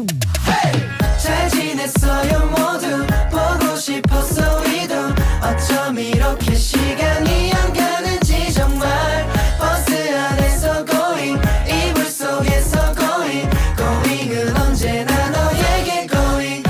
잘 지냈어요 모두 보고 싶었어 우리도 어쩜 이렇게 시간이 안 가는지 정말 버스 안에서 going 이불 속에서 going은 언제나 너에게 going.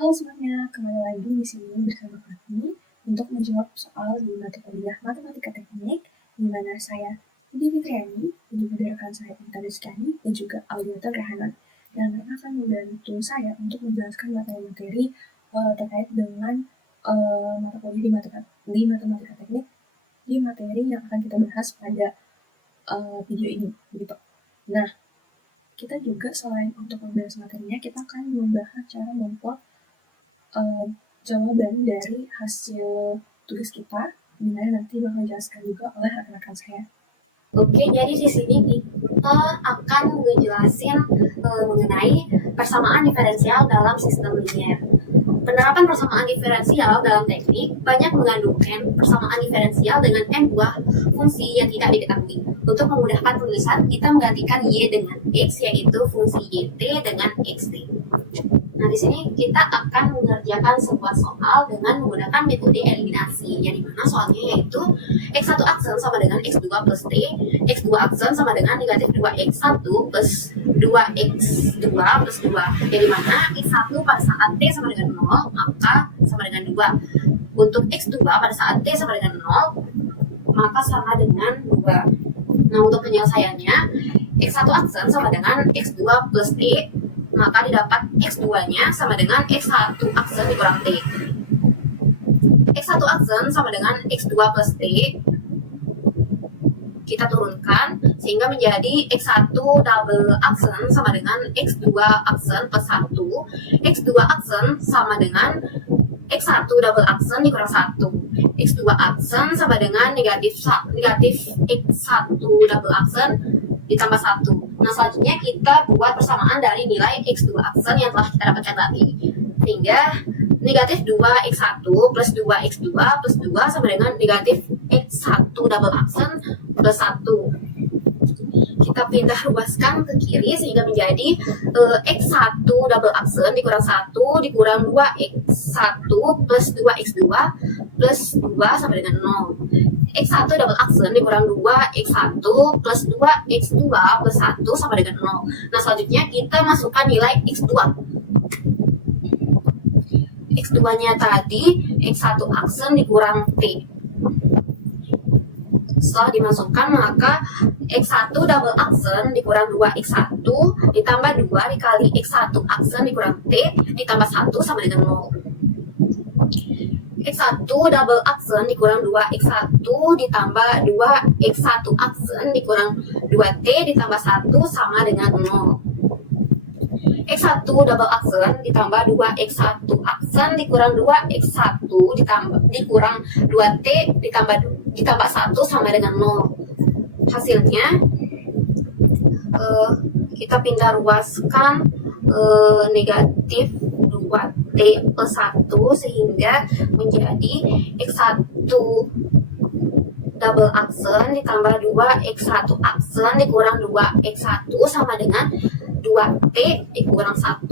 Halo semuanya, kembali lagi di sini bersama kami untuk menjawab soal di mata kuliah Matematika Teknik, di mana saya Budi Fitriani, dan juga rekan saya Intan Rizkyani, dan juga Audiator Rehanan, yang akan membantu saya untuk menjelaskan materi-materi terkait dengan mata kuliah di Matematika Teknik, di materi yang akan kita bahas pada video ini, begitu. Nah, kita juga selain untuk membahas materinya, kita akan membahas cara membuat jawaban dari hasil tugas kita, dimana nanti bakal dijelaskan juga oleh rekan-rekan saya. Oke, jadi di sini kita akan ngejelasin mengenai persamaan diferensial dalam sistem linier. Penerapan persamaan diferensial dalam teknik banyak mengandung persamaan diferensial dengan n buah fungsi yang tidak diketahui. Untuk memudahkan penulisan, kita menggantikan y dengan x, yaitu fungsi yt dengan xt. Nah, di sini kita akan mengerjakan sebuah soal dengan menggunakan metode eliminasi, yang dimana soalnya yaitu x1 aksen sama dengan x2 plus t, x2 aksen sama dengan negatif 2x1 plus 2x2 plus 2, yang dimana x1 pada saat t sama dengan 0, maka sama dengan 2. Untuk x2 pada saat t sama dengan 0, maka sama dengan 2. Nah, untuk penyelesaiannya, x1 aksen sama dengan x2 plus t, maka didapat x2-nya sama dengan x1 aksen dikurang t. x1 aksen sama dengan x2 plus t, kita turunkan sehingga menjadi x1 double aksen sama dengan x2 aksen plus 1, x2 aksen sama dengan x1 double aksen dikurang 1, x2 aksen sama dengan negatif x1 double aksen ditambah 1. Nah, selanjutnya kita buat persamaan dari nilai x2 aksen yang telah kita dapatkan tadi. Sehingga negatif 2x1 plus 2x2 plus 2 sama dengan negatif x1 double aksen plus 1. Kita pindah ruaskan ke kiri sehingga menjadi x1 double aksen dikurang 1 dikurang 2x1 plus 2x2 plus 2 sama dengan 0. x1 double aksen dikurang 2x1 plus 2x2 plus 1 sama dengan 0. Nah, selanjutnya kita masukkan nilai x2. x2-nya tadi x1 aksen dikurang t. Setelah dimasukkan, maka x1 double aksen dikurang 2x1 ditambah 2 dikali x1 aksen dikurang t ditambah 1 sama dengan 0. x1 double aksen dikurang 2x1 ditambah 2x1 aksen dikurang 2t ditambah 1 sama dengan 0. x1 double aksen ditambah 2x1 aksen dikurang 2x1 dikurang 2t ditambah 1 sama dengan 0. Hasilnya kita pindah ruaskan negatif 2t plus 1 sehingga menjadi x1 double aksen ditambah 2x1 aksen dikurang 2x1 sama dengan 2t dikurang 1.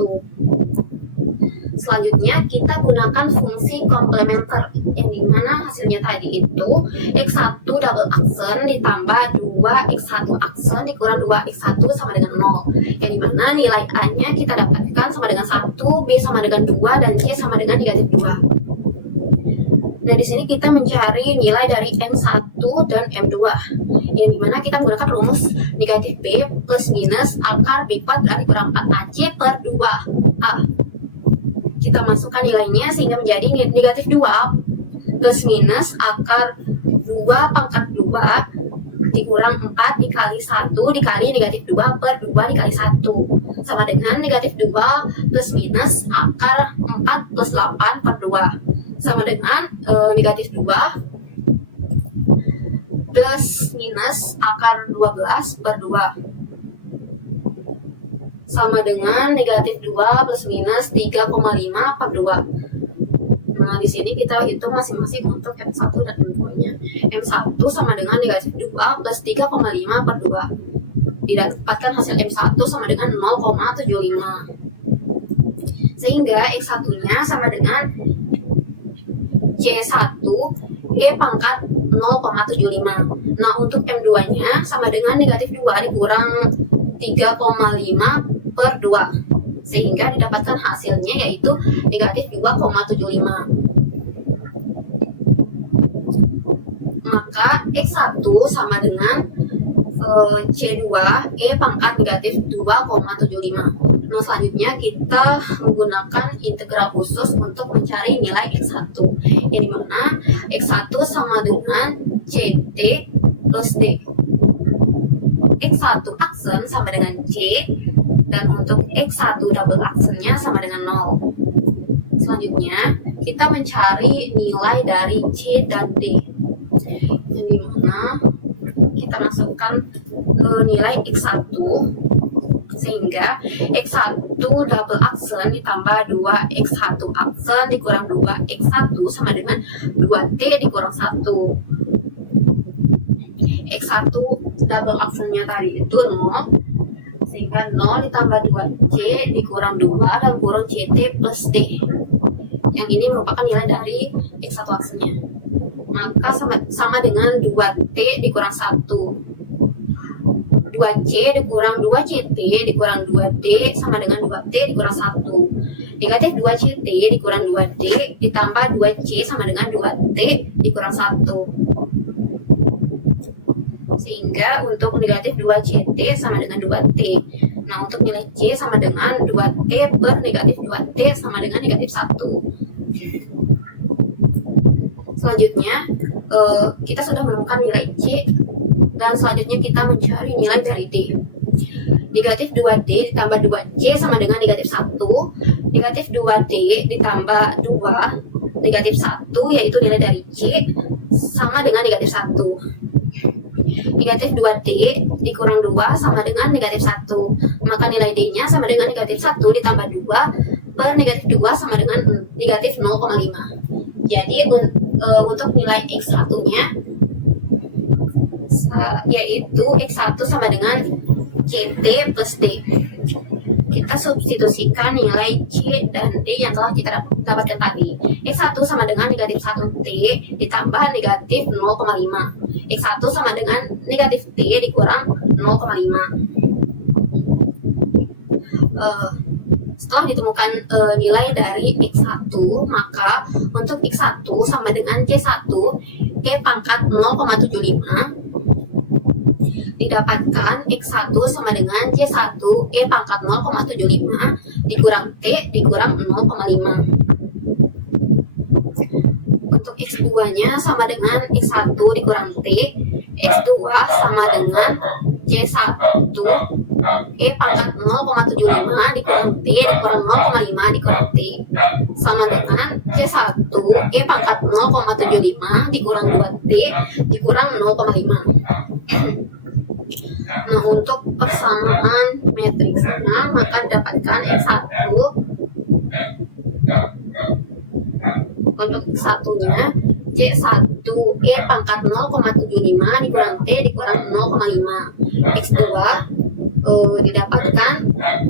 Selanjutnya kita gunakan fungsi komplementer, yang dimana hasilnya tadi itu x1 double aksen ditambah 2x1 aksen dikurang 2x1 sama dengan 0, yang dimana nilai a-nya kita dapatkan sama dengan 1, b sama dengan 2, dan c sama dengan negatif 2. Nah, di sini kita mencari nilai dari M1 dan M2, yang dimana kita menggunakan rumus negatif B plus minus akar B kuadrat dikurang 4AC per 2A. Kita masukkan nilainya sehingga menjadi negatif 2 plus minus akar 2 pangkat 2 dikurang 4 dikali 1 dikali negatif 2 per 2 dikali 1 sama dengan negatif 2 plus minus akar 4 plus 8 per 2 sama dengan negatif 2 plus minus akar 12 per 2 sama dengan negatif 2 plus minus 3,5 per 2. Nah, di sini kita hitung masing-masing untuk M1 dan M2-nya. M1 sama dengan negatif 2 plus 3,5 per 2. didapatkan hasil M1 sama dengan 0,75. Sehingga X1-nya sama dengan C1 E pangkat 0,75. Nah, untuk M2-nya sama dengan negatif 2 dikurang 3,5 per 2. Sehingga didapatkan hasilnya yaitu negatif 2,75. Maka X1 sama dengan C2 E pangkat negatif 2,75. Nah, selanjutnya kita menggunakan integral khusus untuk mencari nilai X1, yang dimana X1 sama dengan CT plus D. X1 aksen sama dengan C, dan untuk X1 double aksennya sama dengan 0. Selanjutnya, kita mencari nilai dari C dan D, yang dimana kita masukkan nilai X1, sehingga X1 double aksen ditambah 2X1 aksen dikurang 2X1 sama dengan 2T dikurang 1. X1 double aksennya tadi itu 0, sehingga 0 ditambah 2C dikurang 2 dan kurang CT plus D. Yang ini merupakan nilai dari X1 aksennya. Maka sama dengan 2T dikurang 1. 2C dikurang 2CT dikurang 2D sama dengan 2T dikurang 1. Negatif 2CT dikurang 2D ditambah 2C sama dengan 2T dikurang 1. Sehingga untuk negatif 2CT sama dengan 2T. Nah, untuk nilai C sama dengan 2T per negatif 2T sama dengan negatif 1. Selanjutnya, kita sudah menemukan nilai C, dan selanjutnya kita mencari nilai dari D. Negatif 2D ditambah 2C sama dengan negatif 1. Negatif 2D ditambah 2 negatif 1 yaitu nilai dari C sama dengan negatif 1. Negatif 2D dikurang 2 sama dengan negatif 1. Maka nilai D-nya sama dengan negatif 1 ditambah 2 per negatif 2 sama dengan negatif 0,5. Jadi untuk nilai X1-nya yaitu X1 sama dengan CT plus D. Kita substitusikan nilai C dan D yang telah kita dapatkan tadi. X1 sama dengan negatif 1T ditambah negatif 0,5. X1 sama dengan negatif T dikurang 0,5. Setelah ditemukan nilai dari X1, maka untuk X1 sama dengan C1 E pangkat 0,75 didapatkan X1 sama dengan C1 E pangkat 0,75 dikurang T dikurang 0,5. Untuk X2-nya sama dengan X1 dikurang T. X2 sama dengan C1 E pangkat 0,75 dikurang T dikurang 0,5 dikurang T sama dengan C1 E pangkat 0,75 dikurang 2T dikurang 0,5. Nah, untuk persamaan matriksnya maka dapatkan X1 untuk X1-nya C1 E pangkat 0,75 dikurang T dikurang 0,5. X2 didapatkan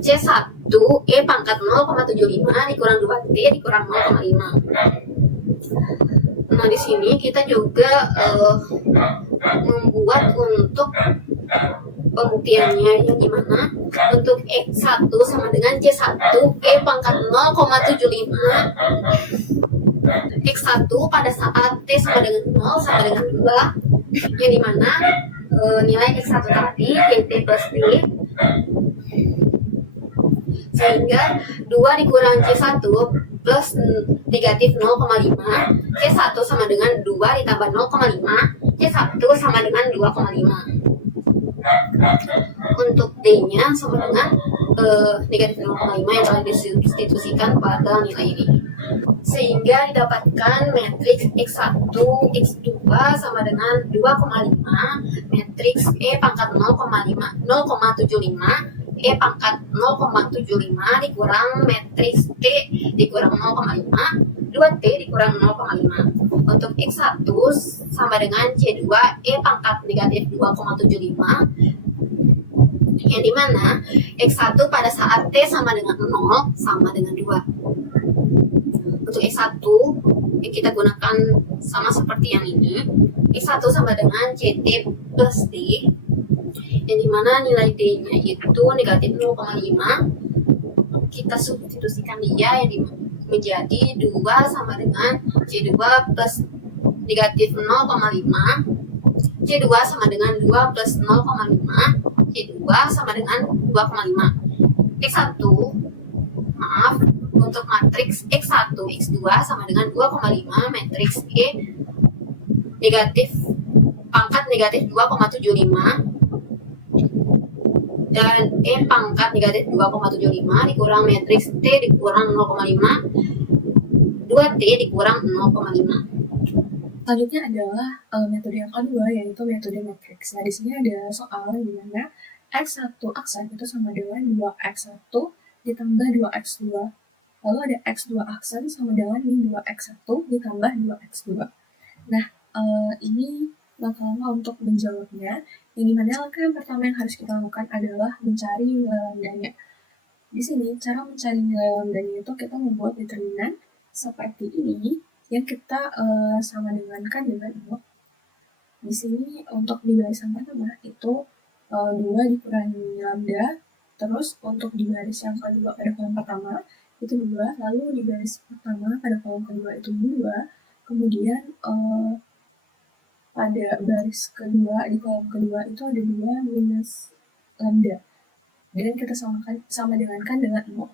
C1 E pangkat 0,75 dikurang 2T dikurang 0,5. Nah, di sini kita juga membuat untuk pembuktiannya, yang dimana untuk X1 sama dengan C1 E pangkat 0,75 X1 pada saat T sama dengan 0 sama dengan 2, yang dimana nilai X1 tadi CT plus D, sehingga 2 dikurang C1 plus negatif 0,5, C1 sama dengan 2 ditambah 0,5, C1 sama dengan 2,5. Untuk D-nya sama dengan negatif 0,5 yang telah disubstitusikan pada nilai ini, sehingga didapatkan matriks X1, X2 sama dengan 2,5, matriks E pangkat 0,75 E pangkat 0,75 dikurang matriks T dikurang 0,5, 2T dikurang 0,5. Untuk X1 sama dengan C2 E pangkat negatif 2,75 yang dimana X1 pada saat T sama dengan 0 sama dengan 2. Untuk X1 yang kita gunakan sama seperti yang ini, X1 sama dengan CT plus D, yang dimana nilai D-nya itu negatif 0,5. Kita substitusikan dia yang menjadi 2 sama dengan C2 plus negatif 0,5, C2 sama dengan 2 plus 0,5, C2 sama dengan 2,5. X1, maaf, untuk matriks X1, X2 sama dengan 2,5, matriks E negatif pangkat negatif 2,75, dan E pangkat negatif 2,75 dikurang matriks T dikurang 0,5, 2T dikurang 0,5. Selanjutnya adalah metode yang kedua, yaitu metode matriks. Nah, di sini ada soal di mana X1 aksen itu sama dengan 2X1 ditambah 2X2. Lalu ada X2 aksen sama dengan min 2X1 ditambah 2X2. Nah, ini langkah-langkah untuk menjawabnya, yang dimana langkah yang pertama yang harus kita lakukan adalah mencari nilai lambdanya. Di sini, cara mencari nilai lambdanya itu kita membuat determinan seperti ini, yang kita sama dengankan dengan 0. Di sini untuk di barisan pertama itu 2 dikurangi lambda, terus untuk di baris yang kedua pada kolom pertama itu 2, lalu di baris pertama pada kolom kedua itu 2, kemudian pada baris kedua di kolom kedua itu ada 2 minus lambda, dan kita sama dengankan dengan 0.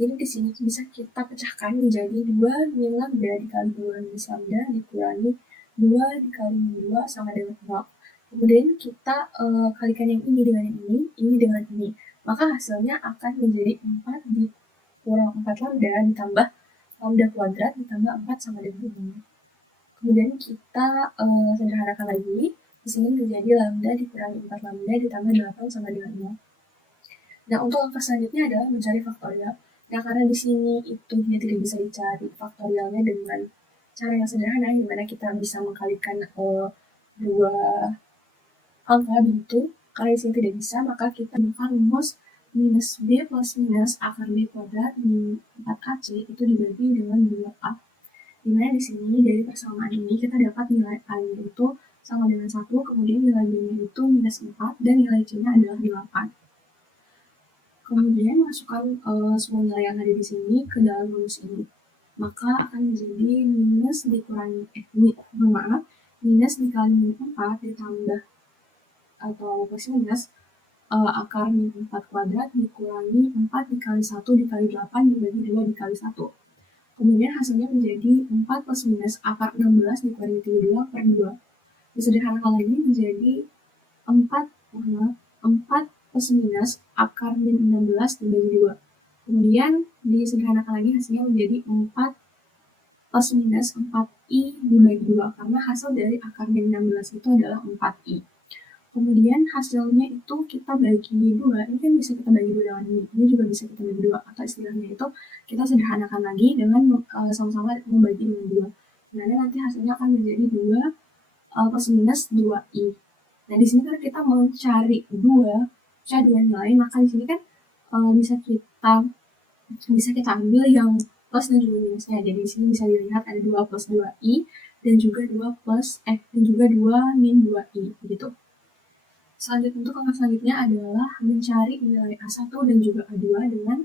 Jadi di sini bisa kita pecahkan menjadi 2 min lambda dikali 2 minus lambda dikurangi 2 dikali min 2 sama dengan 0. Kemudian kita kalikan yang ini dengan ini dengan ini. Maka hasilnya akan menjadi 4 dikurang 4 lambda ditambah lambda kuadrat ditambah 4 sama dengan 0. Kemudian kita sederhanakan lagi. Di sini menjadi lambda dikurangi 4 lambda ditambah 8 sama dengan 0. Nah, untuk langkah selanjutnya adalah mencari faktorial. Nah, karena di sini itu dia tidak bisa dicari faktorialnya dengan cara yang sederhana, di mana kita bisa mengkalikan dua angka begitu. Karena di sini tidak bisa, maka kita gunakan rumus minus B plus minus akar B kuadrat min 4AC itu dibagi dengan 2A. Di mana di sini dari persamaan ini kita dapat nilai A-nya itu sama dengan 1, kemudian nilai B-nya itu minus 4, dan nilai C-nya adalah 8. Kemudian masukkan semua nilai yang ada di sini ke dalam rumus ini. Maka akan menjadi minus dikurangi minus dikali min 4 ditambah atau plus minus akar min 4 kuadrat dikurangi 4 dikali 1 dikali 8 dibagi 2 dikali 1. Kemudian hasilnya menjadi 4 plus minus akar 16 dikurangi 32 per 2. Disederhanakan lagi menjadi 4 plus minus akar min 16 dibagi 2. Kemudian disederhanakan lagi hasilnya menjadi 4 plus minus 4i dibagi 2, karena hasil dari akar min 16 itu adalah 4i. Kemudian hasilnya itu kita bagi 2, ini kan bisa kita bagi 2 dengan ini juga bisa kita bagi 2, atau istilahnya itu kita sederhanakan lagi dengan sama-sama membagi dengan 2. Nah, nanti hasilnya akan menjadi 2 plus minus 2i. Nah, di sini karena kita mencari 2 nilai, maka di sini kan bisa kita ambil yang plus dan juga minusnya. Jadi di sini bisa dilihat ada 2 plus 2i dan juga 2 min 2i begitu. Selanjutnya untuk langkah selanjutnya adalah mencari nilai A1 dan juga A2 dengan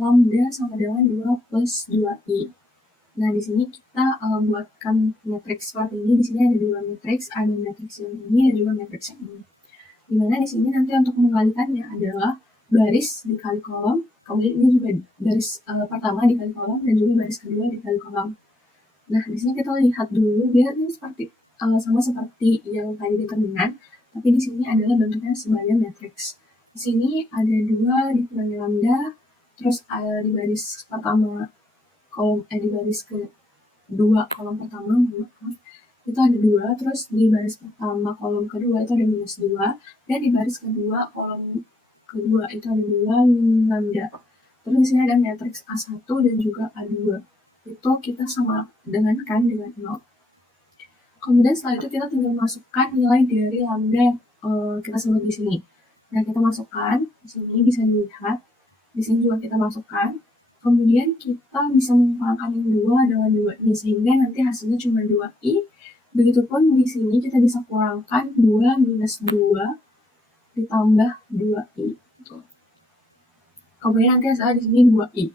lambda sama dengan 2 plus 2i. Nah, di sini kita buatkan matriks seperti ini. Di sini ada 2 matriks, ada matriks yang ini dan juga matriks yang ini. Dimana di sini nanti untuk mengalikannya adalah baris dikali kolom, kemudian ini juga baris pertama dikali kolom dan juga baris kedua dikali kolom. Nah, di sini kita lihat dulu biar ini seperti sama seperti yang tadi determinan, tapi di sini adalah bentuknya sebagai matriks. Di sini ada 2 dikurangi lambda, terus di baris pertama di baris kedua kolom pertama itu ada 2, terus di baris pertama kolom kedua itu ada minus 2, dan di baris kedua kolom kedua itu ada 2 min lambda. Terus di sini ada matriks A1 dan juga A2. Itu kita sama dengankan dengan 0. Kemudian setelah itu kita tinggal masukkan nilai dari lambda yang kita sebut di sini. Nah, kita masukkan di sini, bisa dilihat. Di sini juga kita masukkan. Kemudian kita bisa mengumpulkan yang 2 dengan 2i, sehingga nanti hasilnya cuma 2i. Begitupun di sini kita bisa kurangkan 2 minus 2 ditambah 2i. Gitu. Kemudian nanti hasilnya di sini 2i.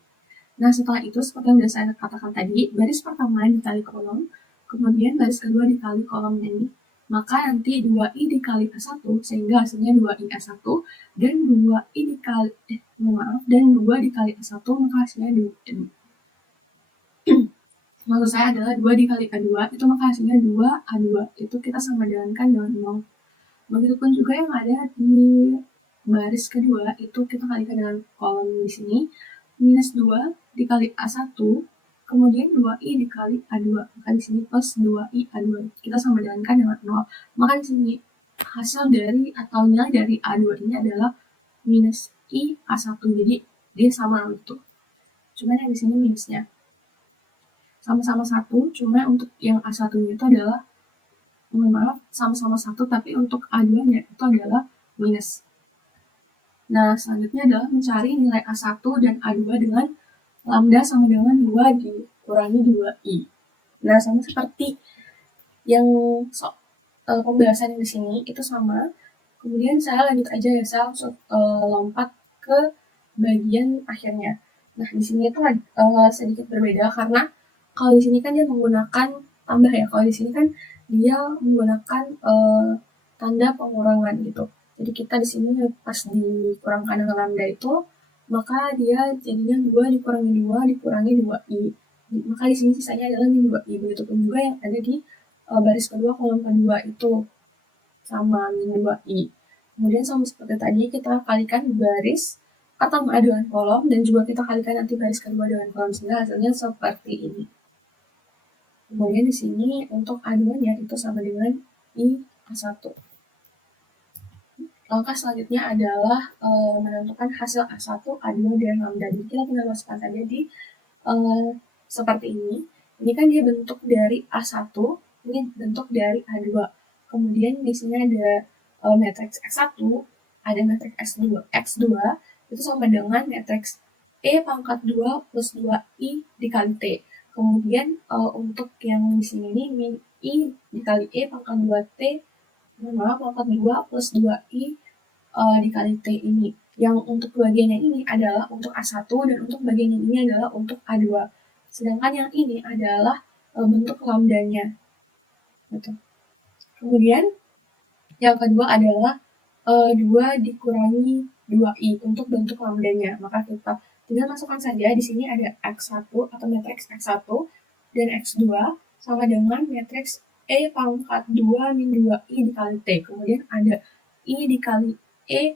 Nah, setelah itu seperti yang sudah saya katakan tadi, baris pertama dikali kolom, kemudian baris kedua dikali kolom ini. Maka nanti 2i dikali A1, sehingga hasilnya 2i A1, dan 2i dikali, dan 2 dikali A1, maka hasilnya 2i. Maksud saya adalah 2 dikali A2, itu maka hasilnya 2A2. Itu kita sama dengankan dengan 0. Begitupun juga yang ada di baris kedua, itu kita kalikan dengan kolom di sini. Minus 2 dikali A1, kemudian 2i dikali A2. Maka di sini plus 2i A2. Kita sama dengankan dengan 0. Maka di sini hasil dari atau nilai dari A2 ini adalah minus i A1. Jadi dia sama itu. Cuman yang di sini minusnya sama-sama 1, cuma untuk yang A1-nya itu adalah, mohon maaf, sama-sama 1, tapi untuk A2-nya itu adalah minus. Nah, selanjutnya adalah mencari nilai A1 dan A2 dengan lambda sama dengan 2 dikurangi 2i. Nah, sama seperti yang pembahasan di sini, itu sama. Kemudian saya lanjut aja ya, saya langsung lompat ke bagian akhirnya. Nah, di sini itu sedikit berbeda karena kalau di sini kan dia menggunakan tambah ya. Kalau di sini kan dia menggunakan tanda pengurangan gitu. Jadi kita di sini pas dikurangkan dengan lambda itu, maka dia jadinya 2 dikurangi 2 dikurangi 2i. Maka di sini sisanya adalah min 2i. Begitupun juga yang ada di baris kedua kolom kedua itu sama min 2i. Kemudian sama seperti tadi kita kalikan baris pertama dengan kolom dan juga kita kalikan nanti baris kedua dengan kolom sehingga hasilnya seperti ini. Kemudian di sini untuk A2-nya itu sama dengan i A1. Langkah selanjutnya adalah menentukan hasil A1, A2, dan lambda. Jadi kita tinggal masukkan saja di seperti ini. Ini kan dia bentuk dari A1, ini bentuk dari A2. Kemudian di sini ada matriks X1, ada matriks X2, itu sama dengan matriks E pangkat 2 plus 2I dikali T. Kemudian untuk yang di sini ini min I dikali E pangkat 2T, pangkat 2 plus 2I dikali T ini. Yang untuk bagian yang ini adalah untuk A1 dan untuk bagian yang ini adalah untuk A2. Sedangkan yang ini adalah bentuk lambdanya. Gitu. Kemudian yang kedua adalah 2 dikurangi 2i untuk bentuk lambdanya. Maka kita tinggal masukkan saja di sini ada X1 atau matriks X1 dan X2 sama dengan matriks E pangkat 2 min 2i dikali T. Kemudian ada I dikali E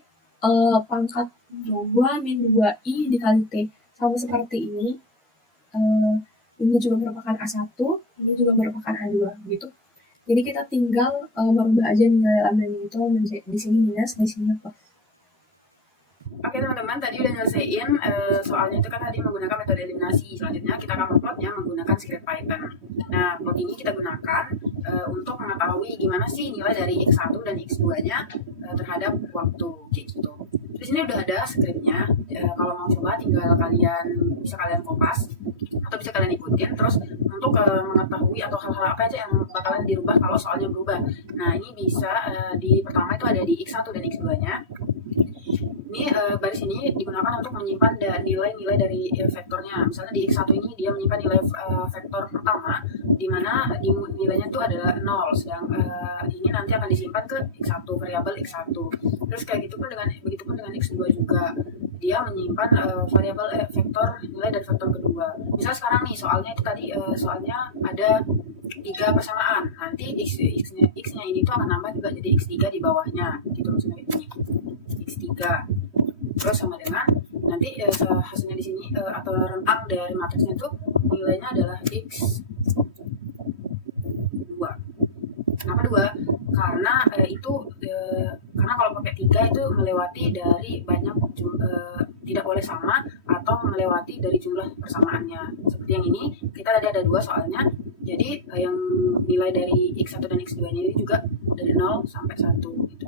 pangkat 2 min 2i dikali T. Sama seperti ini. Ini juga merupakan A1, ini juga merupakan A2 gitu. Jadi kita tinggal merubah aja nilai lambdanya itu menjadi di sini minus, di sini plus. Oke teman-teman, tadi udah nyelesain soalnya itu kan tadi menggunakan metode eliminasi. Selanjutnya kita akan memplotnya menggunakan script Python. Nah, plot ini kita gunakan untuk mengetahui gimana sih nilai dari X1 dan X2-nya terhadap waktu kayak gitu. Di sini udah ada scriptnya. Kalau mau coba tinggal bisa kalian kopas atau bisa kalian ikutin terus untuk mengetahui atau hal-hal apa aja yang bakalan dirubah kalau soalnya berubah. Nah, ini bisa di pertama itu ada di X1 dan X2-nya. Ini baris ini digunakan untuk menyimpan nilai-nilai dari vektornya. Misalnya di X1 ini dia menyimpan nilai vektor pertama, di mana nilainya itu adalah 0. Sedang ini nanti akan disimpan ke X1, variabel X1. Terus begitupun dengan X2 juga. Dia menyimpan variabel vektor nilai dari vektor kedua. Misal sekarang nih soalnya itu tadi soalnya ada 3 persamaan. Nanti X-nya ini tuh akan nambah juga jadi X3 di bawahnya. Gitu maksudnya ini. X3. Terus sama dengan nanti hasilnya di sini atau rentang dari matriksnya itu nilainya adalah X2. Kenapa 2? Karena karena kalau pakai 3 itu melewati dari banyak tidak boleh sama atau melewati dari jumlah persamaannya. Seperti yang ini, kita tadi ada 2 soalnya. Jadi yang nilai dari X1 dan X2 ini juga dari 0 sampai 1 gitu.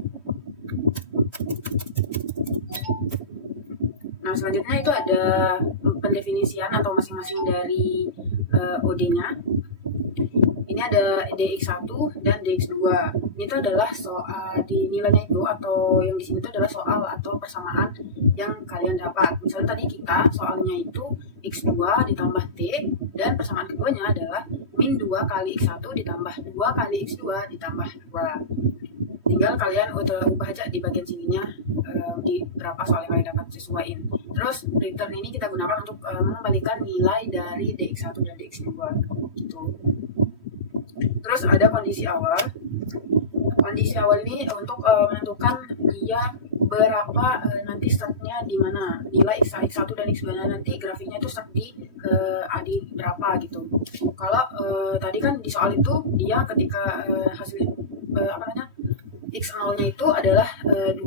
Nah, selanjutnya itu ada pendefinisian atau masing-masing dari OD-nya. Ini ada DX1 dan DX2. Ini tuh adalah soal di nilainya itu, atau yang di sini itu adalah soal atau persamaan yang kalian dapat. Misalnya tadi kita soalnya itu X2 ditambah T, dan persamaan keduanya adalah min 2 kali X1 ditambah 2 kali X2 ditambah 2. Tinggal kalian ubah aja di bagian sininya di berapa soal yang kalian dapat, sesuaiin. Terus return ini kita gunakan untuk mengembalikan nilai dari DX1 dan DX2 gitu. Terus ada kondisi awal. Kondisi awal ini untuk menentukan dia berapa nanti startnya di mana, nilai X1 dan X2 nanti grafiknya itu start di AD berapa gitu. Kalau tadi kan di soal itu dia ketika hasil X0-nya itu adalah 2,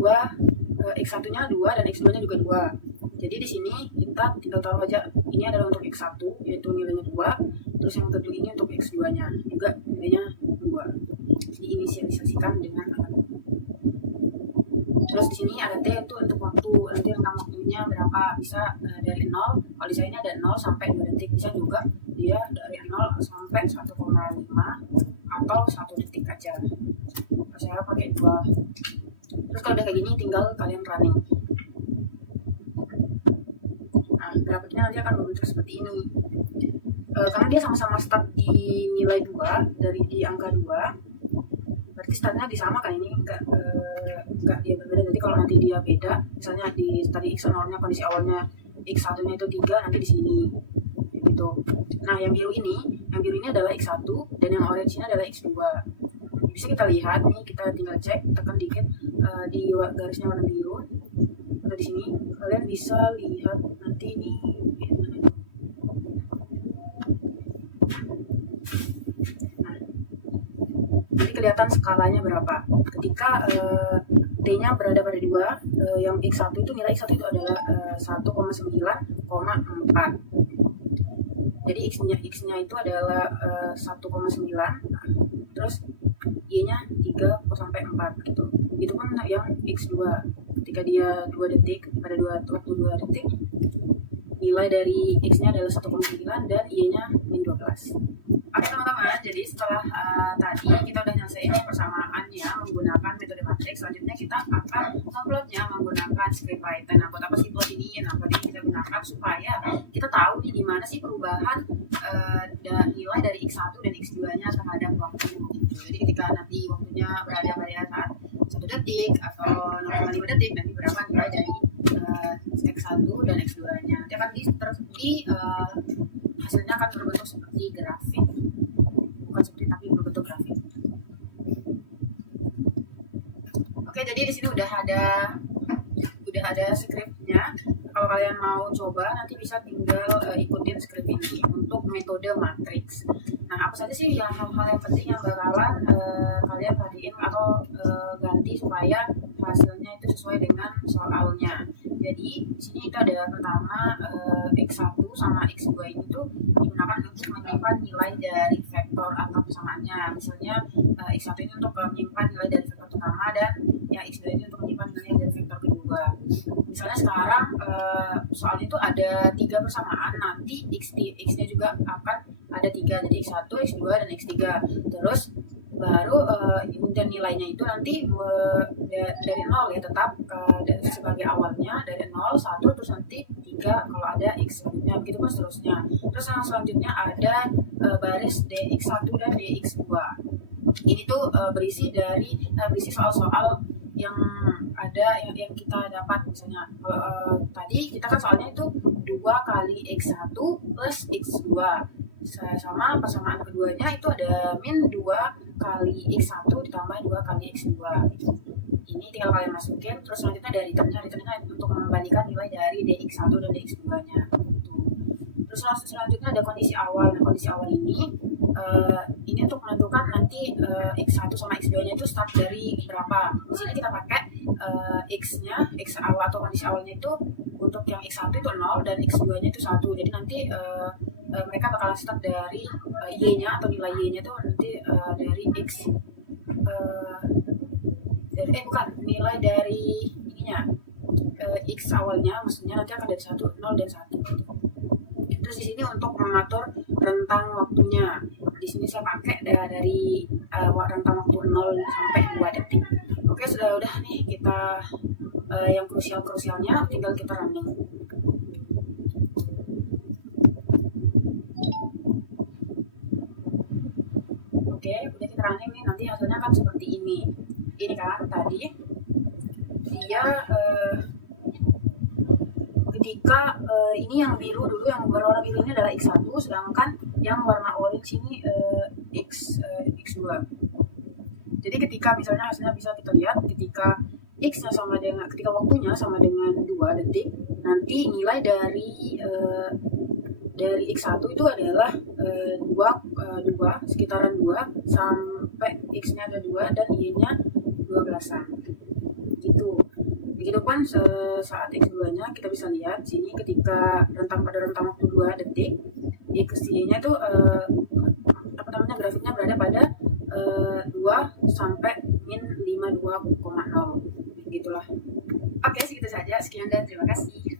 X1-nya 2 dan X2-nya juga 2. Jadi di sini kita tinggal taruh aja ini adalah untuk X1 yaitu nilainya 2, terus yang kedua ini untuk X2-nya juga nilainya 2. Diinisialisasikan dengan alat. Terus di sini ada T itu untuk waktu, nanti rentang waktunya berapa, bisa dari 0, kalau di saya ini ada 0 sampai 2 detik, bisa juga dia dari 0 sampai 1,5 atau 1 detik aja. Saya pakai 2. Terus kalau udah kayak gini tinggal kalian running. Nah, grafiknya nanti akan berbentuk seperti ini. Karena dia sama-sama start di nilai 2, dari di angka 2, berarti startnya disamakan, ini enggak dia berbeda. Jadi kalau nanti dia beda, misalnya di tadi X0-nya kondisi awalnya X1-nya itu 3, nanti di sini gitu. Nah, yang biru ini adalah X1 dan yang orange ini adalah X2. Bisa kita lihat nih, kita tinggal cek, tekan dikit di garisnya warna biru atau di sini kalian bisa lihat nanti ini. Nah, jadi kelihatan skalanya berapa ketika T-nya berada pada 2, yang X1 itu nilai X1 itu adalah 1,9,4. Jadi X-nya itu adalah 1,9, terus Y-nya 3 sampai 4 gitu. Itu pun yang X2 ketika dia 2 detik, pada waktu 2 detik nilai dari X-nya adalah 1,9 dan Y-nya min 12. Oke teman-teman, jadi setelah tadi kita udah nyelesain persamaannya menggunakan metode matriks. Selanjutnya kita akan memplotnya menggunakan script Python. Nah, buat apa sih plot ini? Nah, plot ini kita gunakan supaya kita tahu nih di mana sih perubahan nilai dari X1 dan X2-nya terhadap waktu. Jadi ketika nanti waktunya berada pada saat 1 detik atau 0,5 detik, nanti berapa nilai dari X1 dan X2-nya. Nanti akan hasilnya akan berbentuk seperti grafik. Bukan seperti, tapi berbentuk grafik. Oke, jadi di sini udah ada scriptnya. Kalau kalian mau coba, nanti bisa tinggal ikutin script ini untuk metode matriks. Nah, apa saja sih yang hal-hal yang penting yang bakalan kalian perhatiin atau ganti supaya hasilnya itu sesuai dengan soalnya. Jadi di sini itu ada pertama X1 sama X2 ini tuh digunakan untuk menyimpan nilai dari vektor atau persamaannya. Misalnya X1 ini untuk menyimpan nilai dari vektor pertama dan yang X2 ini untuk menyimpan nilai dari vektor kedua. Misalnya sekarang soalnya itu ada 3 persamaan, nanti X-nya juga akan ada 3, jadi X1, X2, dan X3. Terus baru dan nilainya itu nanti dari 0 ya, tetap sebagai awalnya dari 0, 1, terus nanti 3 kalau ada X selanjutnya, begitu pun seterusnya. Terus yang selanjutnya ada baris DX1 dan DX2. Ini tuh berisi soal-soal yang ada yang kita dapat. Misalnya tadi kita kan soalnya itu 2 kali X1 plus X2, sama persamaan keduanya itu ada min 2 kali X1 ditambah 2 kali X2. Ini tinggal kalian masukin. Terus selanjutnya dari returnnya untuk mengembalikan nilai dari DX1 dan DX2-nya. Terus selanjutnya ada kondisi awal. Nah, kondisi awal ini untuk menentukan nanti X1 sama X2-nya itu start dari berapa. Di sini kita pakai X awal atau kondisi awalnya itu untuk yang X1 itu 0 dan X2-nya itu 1. Jadi nanti mereka bakalan start dari Y-nya atau nilai Y-nya itu nanti dari X nilai dari ininya X awalnya, maksudnya nanti akan dari 1, 0, dan 1 gitu. Terus di sini untuk mengatur rentang waktunya, di sini saya pakai dari rentang waktu 0 sampai 2 detik. Oke, udah nih kita yang krusialnya tinggal kita running. Oke, udah kita running nih, nanti hasilnya kan seperti ini. Ini kan tadi dia ketika ini yang biru dulu, yang berwarna biru ini adalah X1, sedangkan yang warna orange ini X2. Jadi ketika misalnya hasilnya bisa kita lihat, ketika X-nya sama dengan, ketika waktunya sama dengan 2 detik, nanti nilai dari X1 itu adalah 2, sekitaran 2 sampai X-nya ada 2 dan Y-nya 12-an gitu. Begitupun saat X2-nya kita bisa lihat sini ketika pada rentang waktu 2 detik, X-Y-nya itu grafiknya berada pada 2 sampai min 52,0 gitulah. Oke, segitu saja. Sekian dan terima kasih.